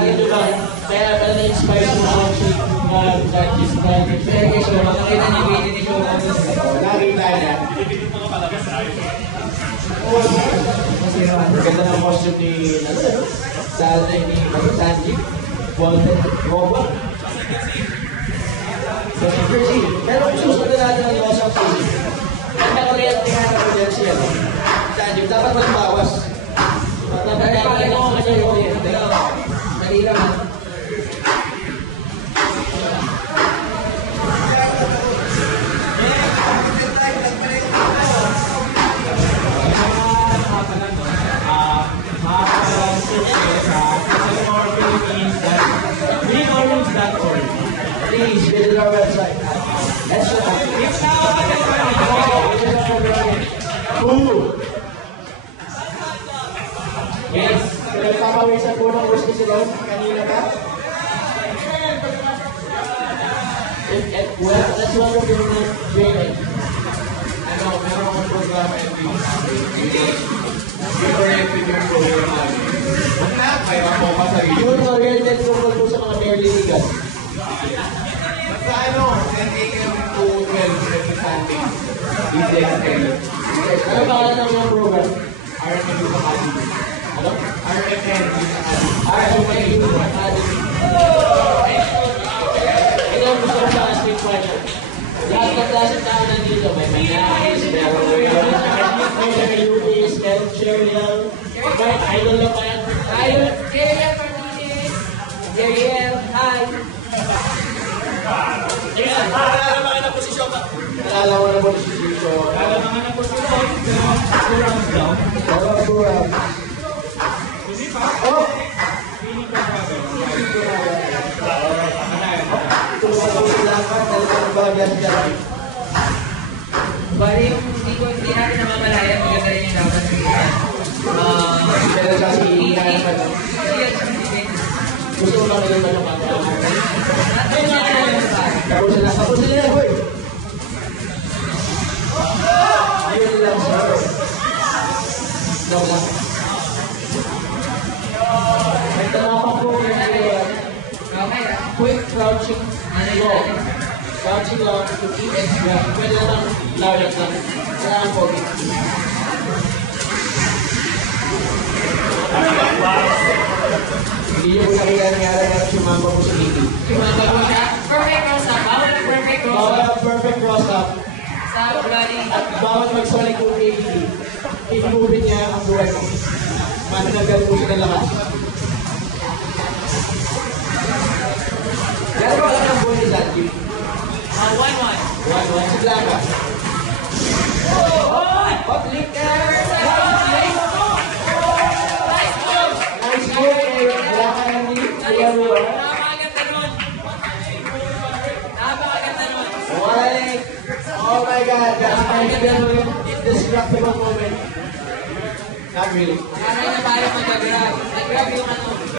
dito lang. Kaya pala na-inspire ko ako that is private. Kaya guys, makakita niyo video ni Show. Nakita niya. Maganda ng costume ni Sandy ni Sandy. Boba. Pero kung susunod natin ang iwas ang susi. Ang nakulihan tingnan ko din siya. Sandy, dapat magbawas. Napakita ko kasi yung dali lang. Please visit our website. That's yes. Nagpapawisan po ng gusto sila kanina ka. Well, that's one of your training. Ano, meron akong programa different with your program. Kaya ako pa sa Yun oriented tungkol po sa mga Merlinigan. Basta ano, 10 a.m. to 12 every Sunday. DCXL. Ano ba ang ng program? RMN Youth Academy. Ano? RMN Youth Academy. RMN Youth Academy. Ito gusto ko sa street fighter. Lahat ng klase tao nandito. May Manyaris, may Nagayutis, may Cheryl, may idol na pa yan. Ayun, Ariel Fernandez. Ariel, hi. Nalala mo na po si Chico. Oh! Bali, hindi natin namamalayan. Maganda rin yung dapat Pero kasi gusto ko lang yung tanong ako. Tapos sila, boy! Ayun lang, sir. Joke lang. May tanapak po yung Okay, quick crouching long. Crouching long to keep and grab. Pwede naman lawyak lang. Kailangan po. Hindi yung nakita nangyari na sumamba po sa TV. sumamba mo siya. Perfect cross-up. Bawal ang perfect Bawal cross-up. ang perfect cross-up. Sa bloody. At bawal magsalik kung KD. I-move niya ang buhay mo. Matinagal po siya ng lakas. Gano'n ba lang ang buhay ni Sanji? 1-1. 1-1 si Blanca. Hot licker! Nice move! Nice move kay Blanca ng Liaruan. Napakaganda nun. Napakaganda nun. Walik! Oh my God! That's my destructible moment. Not really. Parang na tayo mag-grab. Nag-grab yung ano.